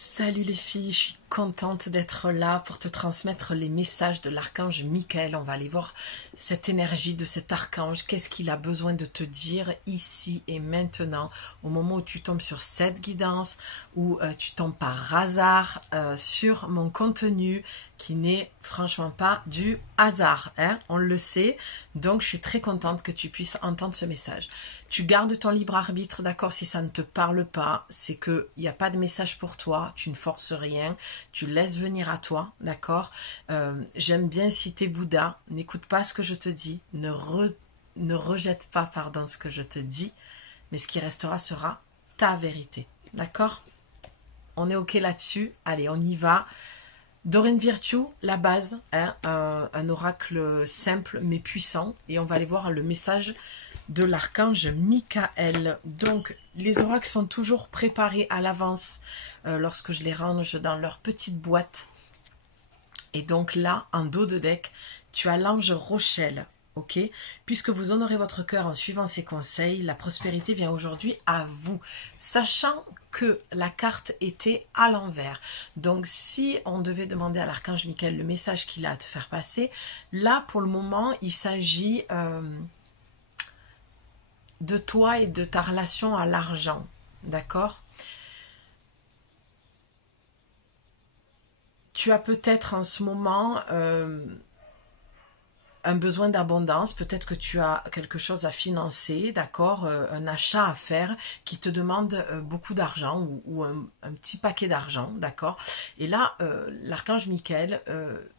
Salut les filles, je suis contente d'être là pour te transmettre les messages de l'archange Michael. On va aller voir cette énergie de cet archange, qu'est-ce qu'il a besoin de te dire ici et maintenant, au moment où tu tombes sur cette guidance, ou tu tombes par hasard sur mon contenu qui n'est franchement pas du hasard, hein, on le sait. Donc je suis très contente que tu puisses entendre ce message. Tu gardes ton libre arbitre, d'accord, si ça ne te parle pas, c'est qu'il n'y a pas de message pour toi, tu ne forces rien, tu laisses venir à toi, d'accord. J'aime bien citer Bouddha, n'écoute pas ce que je te dis, ne rejette pas, pardon, ce que je te dis, mais ce qui restera sera ta vérité, d'accord. On est ok là-dessus, allez, on y va. Dorine Virtue, la base, hein, un oracle simple mais puissant, et on va aller voir le message de l'archange Michael. Donc les oracles sont toujours préparés à l'avance lorsque je les range dans leur petite boîte. Et donc là, en dos de deck, tu as l'ange Rochelle. Ok, puisque vous honorez votre cœur en suivant ses conseils, la prospérité vient aujourd'hui à vous, sachant que la carte était à l'envers. Donc si on devait demander à l'archange Michael le message qu'il a à te faire passer, là pour le moment il s'agit de toi et de ta relation à l'argent, d'accord? Tu as peut-être en ce moment un besoin d'abondance, peut-être que tu as quelque chose à financer, d'accord, un achat à faire qui te demande beaucoup d'argent ou un petit paquet d'argent, d'accord. Et là, l'archange Michael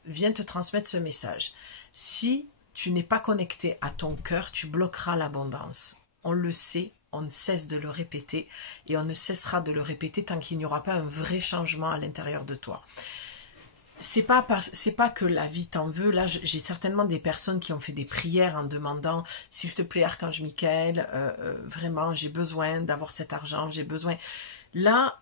vient te transmettre ce message. Si tu n'es pas connecté à ton cœur, tu bloqueras l'abondance. On le sait, on ne cesse de le répéter et on ne cessera de le répéter tant qu'il n'y aura pas un vrai changement à l'intérieur de toi. C'est pas que la vie t'en veut. Là, j'ai certainement des personnes qui ont fait des prières en demandant, s'il te plaît, archange Michael, vraiment, j'ai besoin d'avoir cet argent, j'ai besoin. Là,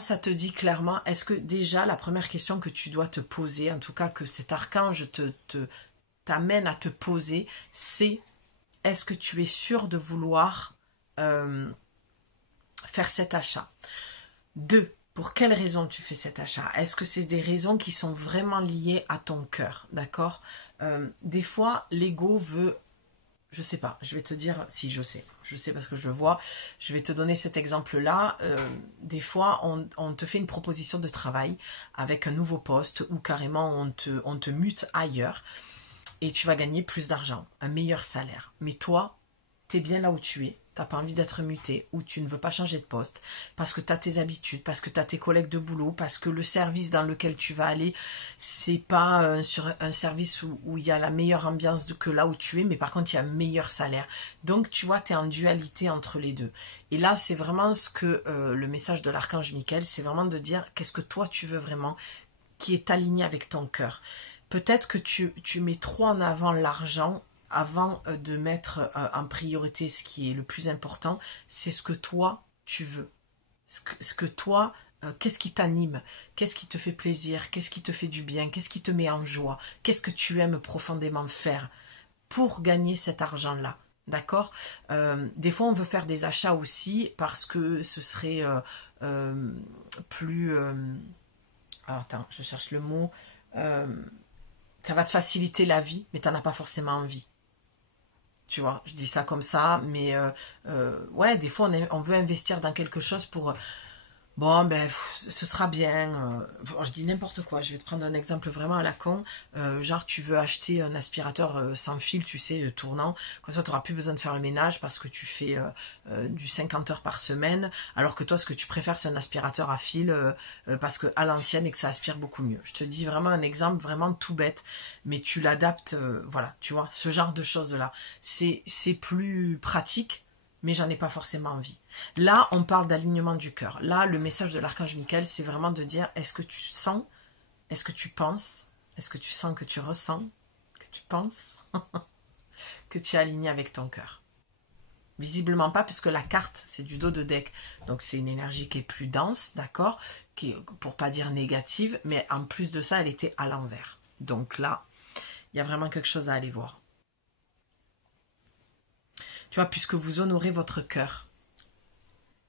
ça te dit clairement, est-ce que déjà, la première question que tu dois te poser, en tout cas que cet archange t'amène à te poser, c'est est-ce que tu es sûr de vouloir faire cet achat? 2. Pour quelles raisons tu fais cet achat? Est-ce que c'est des raisons qui sont vraiment liées à ton cœur? D'accord. Des fois, l'ego veut... Je sais pas, je vais te dire... Si, je sais parce que je le vois. Je vais te donner cet exemple-là. Des fois, on te fait une proposition de travail avec un nouveau poste ou carrément on te mute ailleurs et tu vas gagner plus d'argent, un meilleur salaire. Mais toi, tu es bien là où tu es. Tu n'as pas envie d'être muté ou tu ne veux pas changer de poste parce que tu as tes habitudes, parce que tu as tes collègues de boulot, parce que le service dans lequel tu vas aller, c'est pas sur un service où il y a la meilleure ambiance que là où tu es, mais par contre il y a un meilleur salaire. Donc tu vois, tu es en dualité entre les deux. Et là, c'est vraiment ce que le message de l'archange Michael, c'est vraiment de dire qu'est-ce que toi tu veux vraiment, qui est aligné avec ton cœur. Peut-être que tu mets trop en avant l'argent avant de mettre en priorité ce qui est le plus important, c'est ce que toi tu veux. Ce que toi, qu'est-ce qui t'anime, qu'est-ce qui te fait plaisir, qu'est-ce qui te fait du bien, qu'est-ce qui te met en joie, qu'est-ce que tu aimes profondément faire pour gagner cet argent-là. D'accord. Des fois, on veut faire des achats aussi parce que ce serait plus... alors, attends, je cherche le mot. Ça va te faciliter la vie, mais tu n'en as pas forcément envie. Tu vois, je dis ça comme ça, mais ouais, des fois on veut investir dans quelque chose pour bon, ben, ce sera bien. Je dis n'importe quoi. Je vais te prendre un exemple vraiment à la con. Genre, tu veux acheter un aspirateur sans fil, tu sais, tournant. Comme ça, tu n'auras plus besoin de faire le ménage parce que tu fais du 50 heures par semaine. Alors que toi, ce que tu préfères, c'est un aspirateur à fil parce que à l'ancienne et que ça aspire beaucoup mieux. Je te dis vraiment un exemple vraiment tout bête, mais tu l'adaptes. Voilà, tu vois, ce genre de choses-là. C'est plus pratique, mais j'en ai pas forcément envie. Là, on parle d'alignement du cœur. Là, le message de l'archange Michael, c'est vraiment de dire, est-ce que tu sens, est-ce que tu penses, est-ce que tu sens, que tu ressens, que tu penses, que tu es aligné avec ton cœur. Visiblement pas, puisque la carte, c'est du dos de deck. Donc, c'est une énergie qui est plus dense, d'accord, qui est, pour pas dire négative, mais en plus de ça, elle était à l'envers. Donc là, il y a vraiment quelque chose à aller voir. Tu vois, puisque vous honorez votre cœur.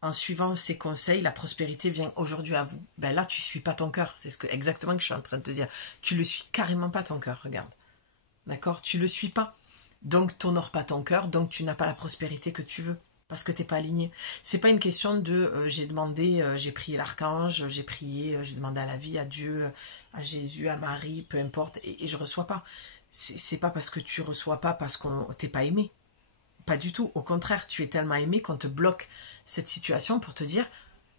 en suivant ses conseils, la prospérité vient aujourd'hui à vous. Ben là, tu ne suis pas ton cœur. C'est exactement ce que je suis en train de te dire. Tu ne le suis carrément pas ton cœur, regarde. D'accord? Tu ne le suis pas. Donc, tu n'honores pas ton cœur, donc tu n'as pas la prospérité que tu veux. Parce que tu n'es pas aligné. C'est pas une question de j'ai demandé, j'ai prié l'archange, j'ai prié, j'ai demandé à la vie, à Dieu, à Jésus, à Marie, peu importe, et je reçois pas. C'est pas parce que tu reçois pas parce qu'on t'es pas aimé. Pas du tout. Au contraire, tu es tellement aimé qu'on te bloque cette situation pour te dire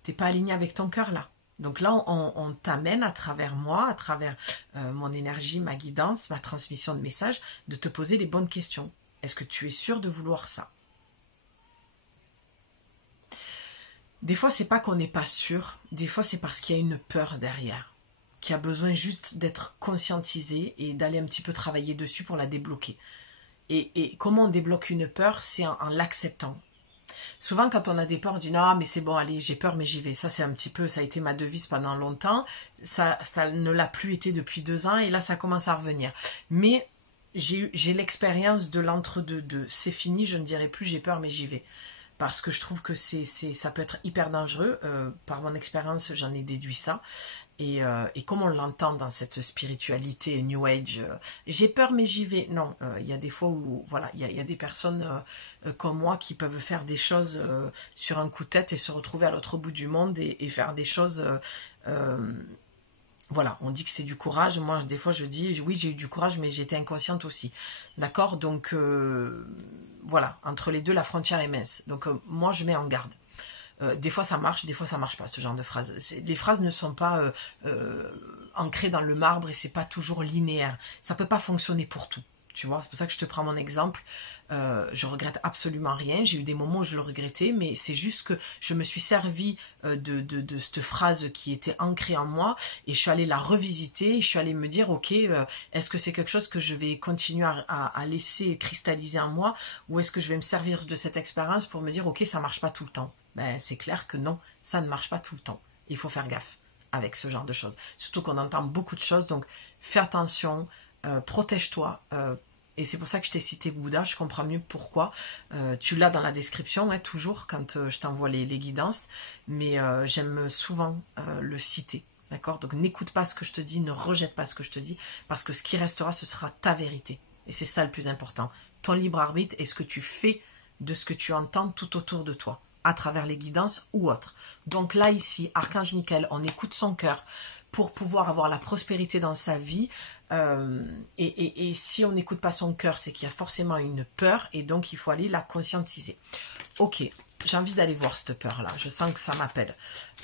t'es pas aligné avec ton cœur là. Donc là, on t'amène à travers moi, à travers mon énergie, ma guidance, ma transmission de messages, de te poser les bonnes questions. Est-ce que tu es sûr de vouloir ça? Des fois, c'est pas qu'on n'est pas sûr, des fois c'est parce qu'il y a une peur derrière, qui a besoin juste d'être conscientisée et d'aller un petit peu travailler dessus pour la débloquer. Et comment on débloque une peur? C'est en l'acceptant. Souvent, quand on a des peurs, on dit non, mais c'est bon, allez, j'ai peur, mais j'y vais. Ça, c'est un petit peu, ça a été ma devise pendant longtemps. Ça ne l'a plus été depuis 2 ans, et là, ça commence à revenir. Mais j'ai l'expérience de l'entre-deux. C'est fini, je ne dirai plus j'ai peur, mais j'y vais. Parce que je trouve que ça peut être hyper dangereux. Par mon expérience, j'en ai déduit ça. Et comme on l'entend dans cette spiritualité New Age, j'ai peur mais j'y vais. Non, il y a des fois où voilà, il y a des personnes comme moi qui peuvent faire des choses sur un coup de tête et se retrouver à l'autre bout du monde et faire des choses. Voilà, on dit que c'est du courage. Moi, des fois, je dis oui, j'ai eu du courage, mais j'étais inconsciente aussi. D'accord? Donc voilà, entre les deux, la frontière est mince. Donc moi, je mets en garde. Des fois ça marche, des fois ça marche pas, ce genre de phrases. Les phrases ne sont pas ancrées dans le marbre et c'est pas toujours linéaire. Ça peut pas fonctionner pour tout, tu vois. C'est pour ça que je te prends mon exemple. Je regrette absolument rien. J'ai eu des moments où je le regrettais, mais c'est juste que je me suis servi de cette phrase qui était ancrée en moi et je suis allée la revisiter. Et je suis allée me dire, ok, est-ce que c'est quelque chose que je vais continuer à laisser cristalliser en moi, ou est-ce que je vais me servir de cette expérience pour me dire, ok, ça marche pas tout le temps? Ben, c'est clair que non, ça ne marche pas tout le temps. Il faut faire gaffe avec ce genre de choses. Surtout qu'on entend beaucoup de choses, donc fais attention, protège-toi. Et c'est pour ça que je t'ai cité Bouddha, je comprends mieux pourquoi. Tu l'as dans la description, hein, toujours, quand je t'envoie les guidances. Mais j'aime souvent le citer. D'accord? Donc n'écoute pas ce que je te dis, ne rejette pas ce que je te dis, parce que ce qui restera, ce sera ta vérité. Et c'est ça le plus important. Ton libre arbitre et ce que tu fais de ce que tu entends tout autour de toi, à travers les guidances ou autres. Donc là, ici, Archange Michael, on écoute son cœur pour pouvoir avoir la prospérité dans sa vie. Et si on n'écoute pas son cœur, c'est qu'il y a forcément une peur et donc il faut aller la conscientiser. Ok, j'ai envie d'aller voir cette peur-là. Je sens que ça m'appelle.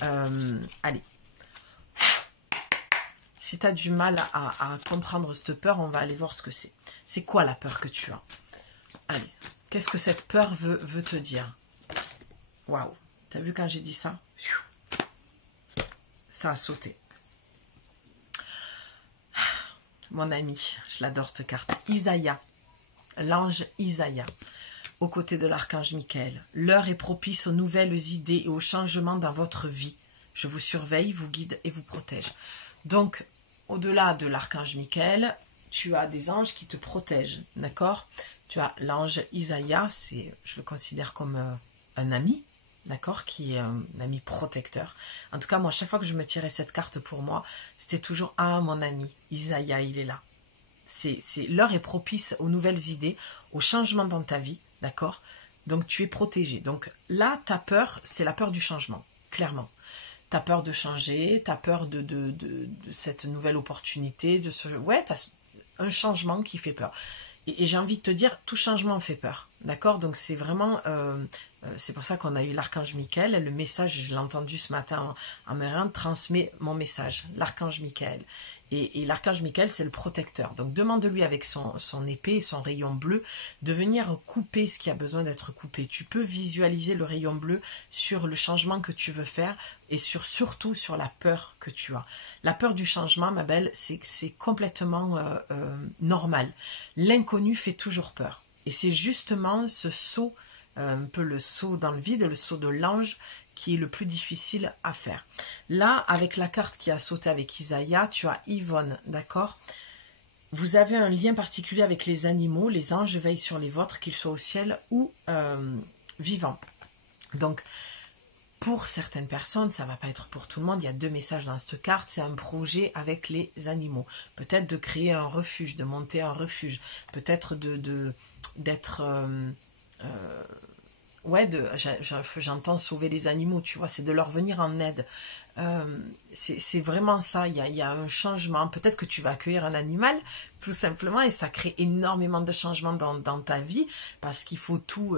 Allez. Si tu as du mal à comprendre cette peur, on va aller voir ce que c'est. C'est quoi la peur que tu as? Allez, qu'est-ce que cette peur veut te dire? Waouh, t'as vu quand j'ai dit ça? Ça a sauté. Mon ami, je l'adore cette carte. Isaïa, l'ange Isaïa, aux côtés de l'archange Michael. L'heure est propice aux nouvelles idées et aux changements dans votre vie. Je vous surveille, vous guide et vous protège. Donc, au-delà de l'archange Michael, tu as des anges qui te protègent, d'accord? Tu as l'ange Isaïa, je le considère comme un ami, d'accord, qui est un ami protecteur. En tout cas, moi, chaque fois que je me tirais cette carte pour moi, c'était toujours « Ah, mon ami, Isaïa, il est là ». L'heure est propice aux nouvelles idées, aux changements dans ta vie, d'accord? Donc, tu es protégé. Donc là, ta peur, c'est la peur du changement, clairement. Tu as peur de changer, tu as peur de cette nouvelle opportunité, ouais, tu as un changement qui fait peur. Et j'ai envie de te dire, tout changement fait peur, d'accord? Donc c'est vraiment, c'est pour ça qu'on a eu l'archange Michael. Le message, je l'ai entendu ce matin en me transmet mon message, l'archange Michael. Et l'archange Michael, c'est le protecteur. Donc demande-lui avec son épée et son rayon bleu de venir couper ce qui a besoin d'être coupé. Tu peux visualiser le rayon bleu sur le changement que tu veux faire et surtout sur la peur que tu as. La peur du changement, ma belle, c'est complètement normal. L'inconnu fait toujours peur. Et c'est justement ce saut, un peu le saut dans le vide, le saut de l'ange, qui est le plus difficile à faire. Là, avec la carte qui a sauté avec Isaïa, tu as Yvonne, d'accord? Vous avez un lien particulier avec les animaux, les anges veillent sur les vôtres, qu'ils soient au ciel ou vivants. Donc, Pour certaines personnes, ça ne va pas être pour tout le monde, il y a 2 messages dans cette carte, c'est un projet avec les animaux. Peut-être de créer un refuge, de monter un refuge, peut-être d'être... ouais, j'entends sauver les animaux, tu vois, c'est de leur venir en aide. C'est vraiment ça, il y a un changement. Peut-être que tu vas accueillir un animal, tout simplement, et ça crée énormément de changements dans ta vie, parce qu'il faut tout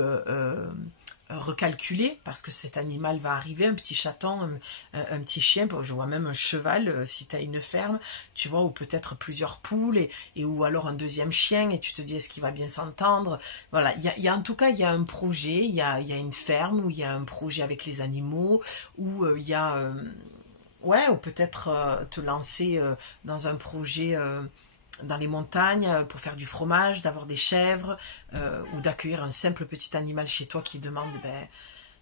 recalculer, parce que cet animal va arriver, un petit chaton, un petit chien, je vois même un cheval, si tu as une ferme, tu vois, ou peut-être plusieurs poules, ou alors un deuxième chien, et tu te dis, est-ce qu'il va bien s'entendre? Voilà, en tout cas, il y a un projet, il y a une ferme, où il y a un projet avec les animaux, où il y a... ouais, ou peut-être te lancer dans un projet dans les montagnes pour faire du fromage, d'avoir des chèvres, ou d'accueillir un simple petit animal chez toi qui demande, ben,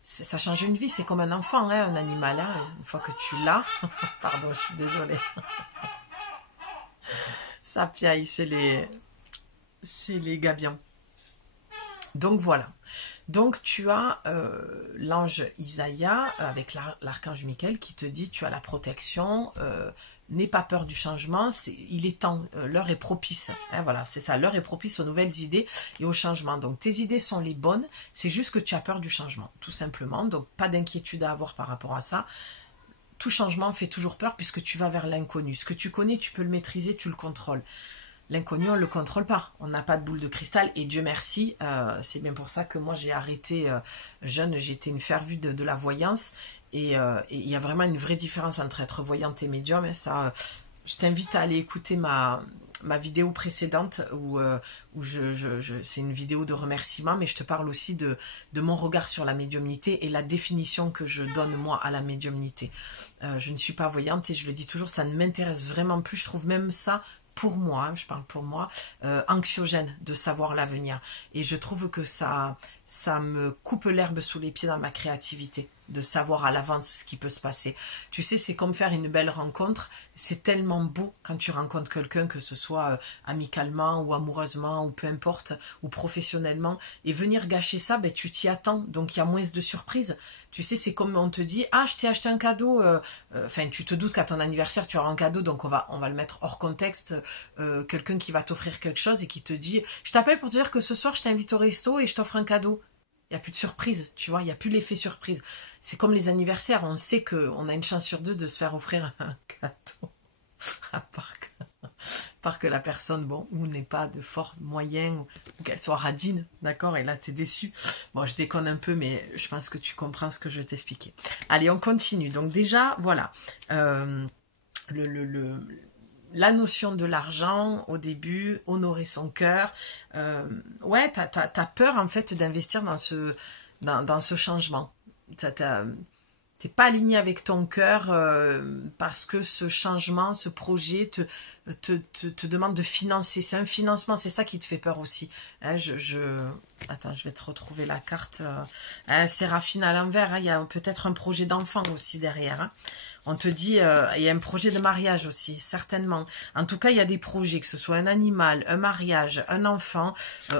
ça change une vie, c'est comme un enfant, hein, un animal, hein, une fois que tu l'as, pardon, je suis désolée, ça piaille, c'est les gabions. Donc voilà. Donc tu as l'ange Isaïa avec l'archange Michael qui te dit tu as la protection, n'aie pas peur du changement, il est temps, l'heure est propice. Hein, voilà, c'est ça, l'heure est propice aux nouvelles idées et au changement. Donc tes idées sont les bonnes, c'est juste que tu as peur du changement, tout simplement. Donc pas d'inquiétude à avoir par rapport à ça. Tout changement fait toujours peur puisque tu vas vers l'inconnu. Ce que tu connais, tu peux le maîtriser, tu le contrôles. L'inconnu, on ne le contrôle pas. On n'a pas de boule de cristal et Dieu merci, c'est bien pour ça que moi j'ai arrêté jeune, j'étais une fervue de la voyance et il y a vraiment une vraie différence entre être voyante et médium. Et ça, je t'invite à aller écouter ma vidéo précédente où c'est une vidéo de remerciement, mais je te parle aussi de mon regard sur la médiumnité et la définition que je donne moi à la médiumnité. Je ne suis pas voyante et je le dis toujours, ça ne m'intéresse vraiment plus, je trouve même ça pour moi, je parle pour moi, anxiogène de savoir l'avenir. Et je trouve que ça me coupe l'herbe sous les pieds dans ma créativité, de savoir à l'avance ce qui peut se passer. Tu sais, c'est comme faire une belle rencontre. C'est tellement beau quand tu rencontres quelqu'un, que ce soit amicalement ou amoureusement ou peu importe, ou professionnellement. Et venir gâcher ça, ben, tu t'y attends. Donc il y a moins de surprises. Tu sais, c'est comme on te dit, ah, je t'ai acheté un cadeau. Enfin, tu te doutes qu'à ton anniversaire, tu auras un cadeau, donc on va le mettre hors contexte. Quelqu'un qui va t'offrir quelque chose et qui te dit, je t'appelle pour te dire que ce soir, je t'invite au resto et je t'offre un cadeau. Il n'y a plus de surprise, tu vois, il n'y a plus l'effet surprise. C'est comme les anniversaires, on sait qu'on a une chance sur 2 de se faire offrir un cadeau. À part que la personne, bon, ou n'est pas de fort moyen, ou qu'elle soit radine, d'accord, et là, t'es déçu. Bon, je déconne un peu, mais je pense que tu comprends ce que je vais t'expliquer. Allez, on continue. Donc déjà, voilà, la notion de l'argent, au début, honorer son cœur. Ouais, t'as peur, en fait, d'investir dans ce changement. T'es pas aligné avec ton cœur parce que ce changement, ce projet te demande de financer. C'est un financement, c'est ça qui te fait peur aussi. Hein, attends, je vais te retrouver la carte. Séraphine à l'envers, hein, il y a peut-être un projet d'enfant aussi derrière. Hein. On te dit, il y a un projet de mariage aussi, certainement. En tout cas, il y a des projets, que ce soit un animal, un mariage, un enfant.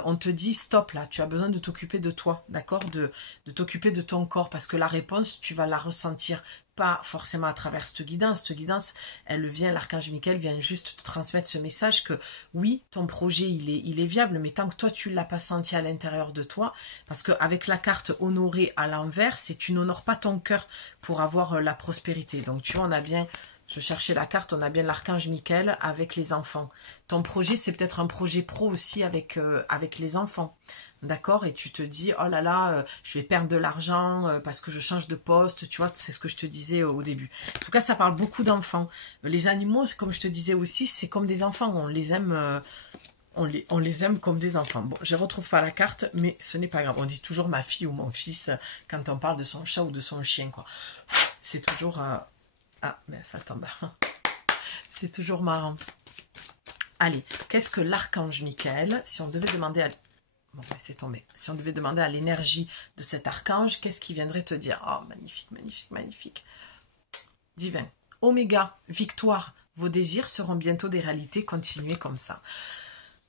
On te dit, stop là, tu as besoin de t'occuper de toi, d'accord, de t'occuper de ton corps, parce que la réponse, tu vas la ressentir. Pas forcément à travers cette guidance. Cette guidance, elle vient, l'archange Michael vient juste te transmettre ce message que oui, ton projet, il est viable, mais tant que toi, tu ne l'as pas senti à l'intérieur de toi, parce qu'avec la carte honorée à l'envers, c'est tu n'honores pas ton cœur pour avoir la prospérité. Donc, tu vois, on a bien, je cherchais la carte, on a bien l'archange Michael avec les enfants. Ton projet, c'est peut-être un projet pro aussi avec les enfants. D'accord, et tu te dis, oh là là, je vais perdre de l'argent parce que je change de poste, tu vois, c'est ce que je te disais au début. En tout cas, ça parle beaucoup d'enfants. Les animaux, comme je te disais aussi, c'est comme des enfants, on les aime, on les aime comme des enfants. Bon, je ne retrouve pas la carte, mais ce n'est pas grave. On dit toujours ma fille ou mon fils quand on parle de son chat ou de son chien, quoi. C'est toujours... Ah, mais ça tombe. C'est toujours marrant. Allez, qu'est-ce que l'archange Michael, si on devait demander à... Bon, ben, c'est tombé. Si on devait demander à l'énergie de cet archange, qu'est-ce qui viendrait te dire? Oh, magnifique, magnifique, magnifique. Divin. Oméga, victoire. Vos désirs seront bientôt des réalités. Continuez comme ça.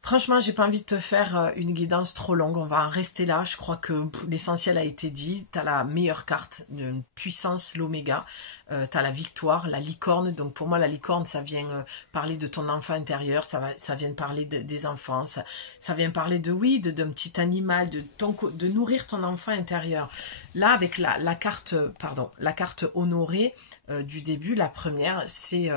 Franchement, j'ai pas envie de te faire une guidance trop longue. On va en rester là. Je crois que l'essentiel a été dit. Tu as la meilleure carte, une puissance, l'oméga. Tu as la victoire, la licorne. Donc pour moi, la licorne, ça vient parler de ton enfant intérieur. Ça vient parler des enfants. Ça vient parler de, oui, d'un petit animal, de nourrir ton enfant intérieur. Là, avec la carte, pardon, la carte honorée du début, la première, c'est...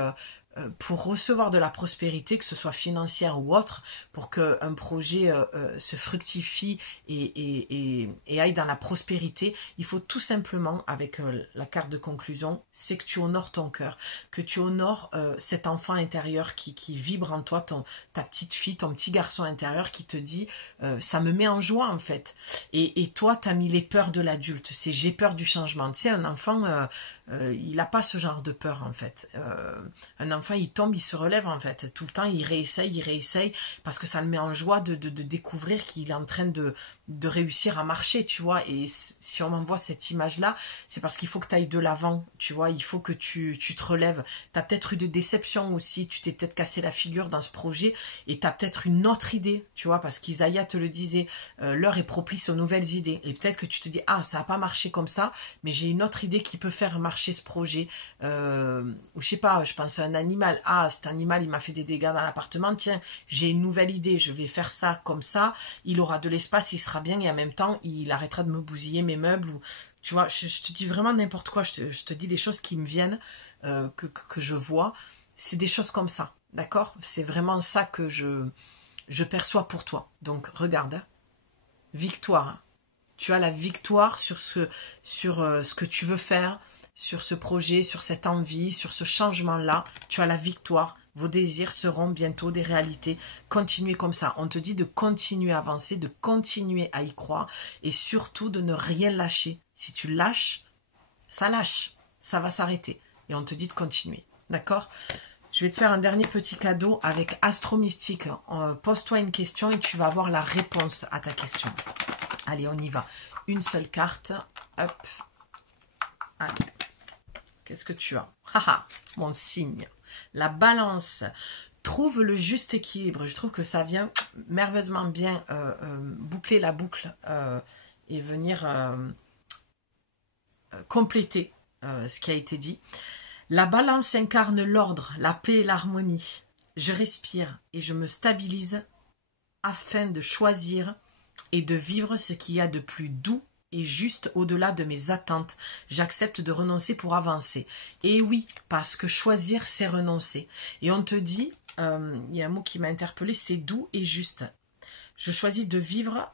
pour recevoir de la prospérité, que ce soit financière ou autre, pour qu'un projet se fructifie et aille dans la prospérité, il faut tout simplement, avec la carte de conclusion, c'est que tu honores ton cœur, que tu honores cet enfant intérieur qui vibre en toi, ta petite fille, ton petit garçon intérieur qui te dit ça me met en joie en fait. Et toi, tu as mis les peurs de l'adulte, c'est j'ai peur du changement. Tu sais, un enfant... il n'a pas ce genre de peur en fait. Un enfant il tombe, il se relève en fait. Tout le temps il réessaye parce que ça le met en joie de découvrir qu'il est en train de réussir à marcher, tu vois. Et si on m'envoie cette image là, c'est parce qu'il faut que tu ailles de l'avant, tu vois. Il faut que tu te relèves. Tu as peut-être eu de déception aussi, tu t'es peut-être cassé la figure dans ce projet et tu as peut-être une autre idée, tu vois, parce qu'Isaïa te le disait, l'heure est propice aux nouvelles idées. Et peut-être que tu te dis, ah ça n'a pas marché comme ça, mais j'ai une autre idée qui peut faire marcher ce projet, ou je sais pas, je pense à un animal, ah cet animal il m'a fait des dégâts dans l'appartement, tiens j'ai une nouvelle idée, je vais faire ça comme ça, il aura de l'espace, il sera bien et en même temps il arrêtera de me bousiller mes meubles, ou tu vois, je te dis vraiment n'importe quoi, je te dis des choses qui me viennent, que je vois, c'est des choses comme ça, d'accord, c'est vraiment ça que je perçois pour toi. Donc regarde, hein. Victoire, hein. Tu as la victoire sur ce que tu veux faire, sur ce projet, sur cette envie, sur ce changement-là. Tu as la victoire. Vos désirs seront bientôt des réalités. Continuez comme ça. On te dit de continuer à avancer, de continuer à y croire et surtout de ne rien lâcher. Si tu lâches, ça lâche. Ça va s'arrêter. Et on te dit de continuer. D'accord ? Je vais te faire un dernier petit cadeau avec Astro Mystique. Pose-toi une question et tu vas avoir la réponse à ta question. Allez, on y va. Une seule carte. Hop. Allez. Qu'est-ce que tu as? Haha, mon signe. La balance. Trouve le juste équilibre. Je trouve que ça vient merveilleusement bien boucler la boucle et venir compléter ce qui a été dit. La balance incarne l'ordre, la paix et l'harmonie. Je respire et je me stabilise afin de choisir et de vivre ce qu'il y a de plus doux et juste au-delà de mes attentes. J'accepte de renoncer pour avancer. Et oui, parce que choisir, c'est renoncer. Et on te dit, il y a un mot qui m'a interpellé, c'est doux et juste. Je choisis de vivre,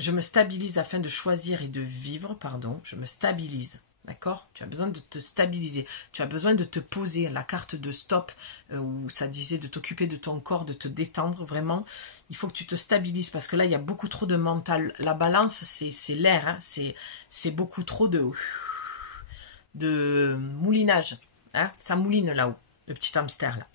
je me stabilise afin de choisir et de vivre, pardon, je me stabilise. D'accord? Tu as besoin de te stabiliser. Tu as besoin de te poser. La carte de stop, où ça disait de t'occuper de ton corps, de te détendre, vraiment. Il faut que tu te stabilises parce que là, il y a beaucoup trop de mental. La balance, c'est l'air. Hein, c'est beaucoup trop de moulinage. Hein, ça mouline là-haut, le petit hamster là.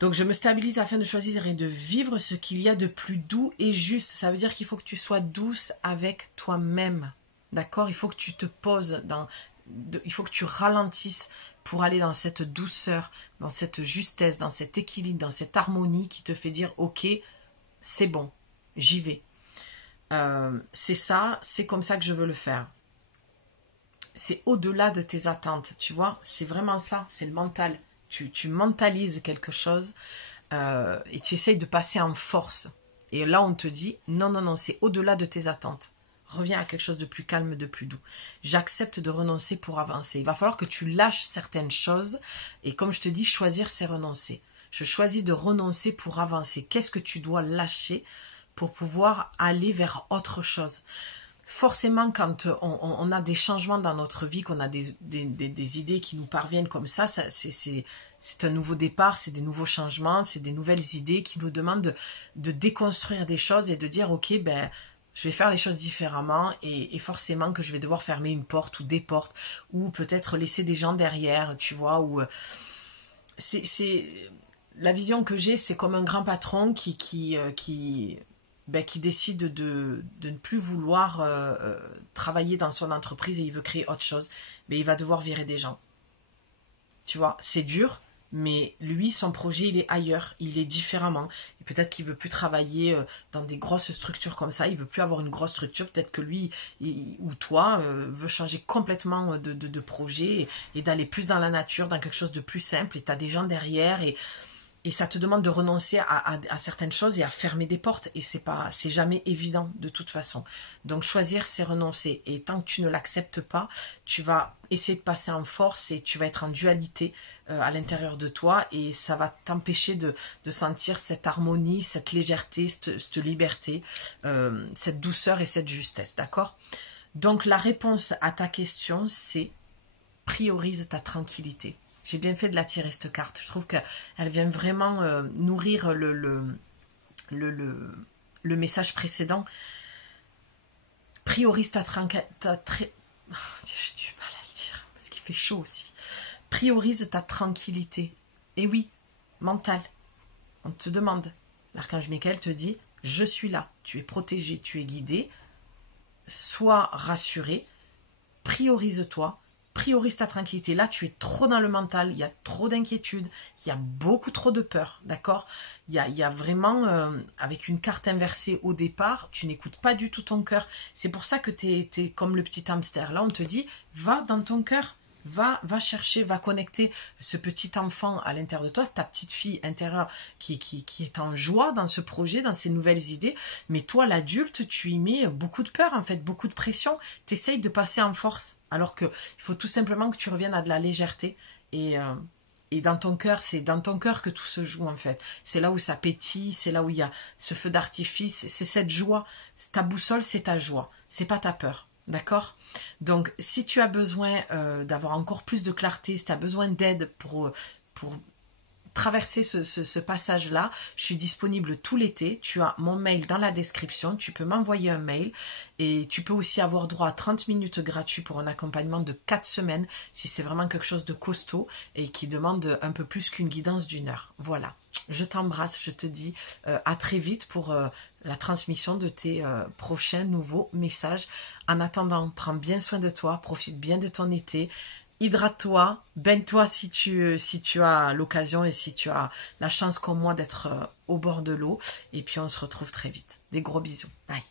Donc, je me stabilise afin de choisir et de vivre ce qu'il y a de plus doux et juste. Ça veut dire qu'il faut que tu sois douce avec toi-même. D'accord? Il faut que tu te poses, il faut que tu ralentisses pour aller dans cette douceur, dans cette justesse, dans cet équilibre, dans cette harmonie qui te fait dire « Ok, c'est bon, j'y vais. C'est ça, c'est comme ça que je veux le faire. » C'est au-delà de tes attentes, tu vois? C'est vraiment ça, c'est le mental. Tu mentalises quelque chose et tu essayes de passer en force. Et là, on te dit « Non, non, non, c'est au-delà de tes attentes. » Reviens à quelque chose de plus calme, de plus doux. J'accepte de renoncer pour avancer. Il va falloir que tu lâches certaines choses. Et comme je te dis, choisir, c'est renoncer. Je choisis de renoncer pour avancer. Qu'est-ce que tu dois lâcher pour pouvoir aller vers autre chose? Forcément, quand on a des changements dans notre vie, qu'on a des idées qui nous parviennent comme ça c'est un nouveau départ, c'est des nouveaux changements, c'est des nouvelles idées qui nous demandent de déconstruire des choses et de dire, ok, ben... je vais faire les choses différemment et forcément que je vais devoir fermer une porte ou des portes ou peut-être laisser des gens derrière, tu vois. Ou la vision que j'ai, c'est comme un grand patron qui décide de ne plus vouloir travailler dans son entreprise et il veut créer autre chose. Mais il va devoir virer des gens. Tu vois, c'est dur, Mais lui, son projet, il est ailleurs, il est différemment. Et peut-être qu'il veut plus travailler dans des grosses structures comme ça, il veut plus avoir une grosse structure. Peut-être que lui ou toi veut changer complètement de projet et d'aller plus dans la nature, dans quelque chose de plus simple. Et tu as des gens derrière et ça te demande de renoncer à certaines choses et à fermer des portes. Et c'est jamais évident de toute façon. Donc choisir, c'est renoncer. Et tant que tu ne l'acceptes pas, tu vas essayer de passer en force et tu vas être en dualité à l'intérieur de toi. Et ça va t'empêcher de sentir cette harmonie, cette légèreté, cette liberté, cette douceur et cette justesse. D'accord? Donc la réponse à ta question, c'est priorise ta tranquillité. J'ai bien fait de la tirer cette carte. Je trouve qu'elle vient vraiment nourrir le message précédent. Priorise ta tranquillité. J'ai du mal à le dire parce qu'il fait chaud aussi. Priorise ta tranquillité. Et oui, mentale. On te demande. L'archange Michael te dit, je suis là. Tu es protégé, tu es guidé. Sois rassuré. Priorise-toi. Priorise ta tranquillité. Là, tu es trop dans le mental, il y a trop d'inquiétude, il y a beaucoup trop de peur, d'accord? Il y a vraiment, avec une carte inversée au départ, tu n'écoutes pas du tout ton cœur. C'est pour ça que tu es comme le petit hamster. Là, on te dit, va dans ton cœur, va chercher, va connecter ce petit enfant à l'intérieur de toi, ta petite fille intérieure qui est en joie dans ce projet, dans ces nouvelles idées. Mais toi, l'adulte, tu y mets beaucoup de peur, en fait, beaucoup de pression. Tu essayes de passer en force. Alors qu'il faut tout simplement que tu reviennes à de la légèreté. Et dans ton cœur, c'est dans ton cœur que tout se joue en fait. C'est là où ça pétille, c'est là où il y a ce feu d'artifice, c'est cette joie. Ta boussole, c'est ta joie, c'est pas ta peur. D'accord? Donc, si tu as besoin d'avoir encore plus de clarté, si tu as besoin d'aide pour traverser ce passage-là, je suis disponible tout l'été. Tu as mon mail dans la description, tu peux m'envoyer un mail et tu peux aussi avoir droit à 30 minutes gratuits pour un accompagnement de 4 semaines si c'est vraiment quelque chose de costaud et qui demande un peu plus qu'une guidance d'1 heure. Voilà, je t'embrasse, je te dis à très vite pour la transmission de tes prochains nouveaux messages. En attendant, prends bien soin de toi, profite bien de ton été. Hydrate-toi, baigne-toi si tu as l'occasion et si tu as la chance comme moi d'être au bord de l'eau. Et puis on se retrouve très vite. Des gros bisous. Bye.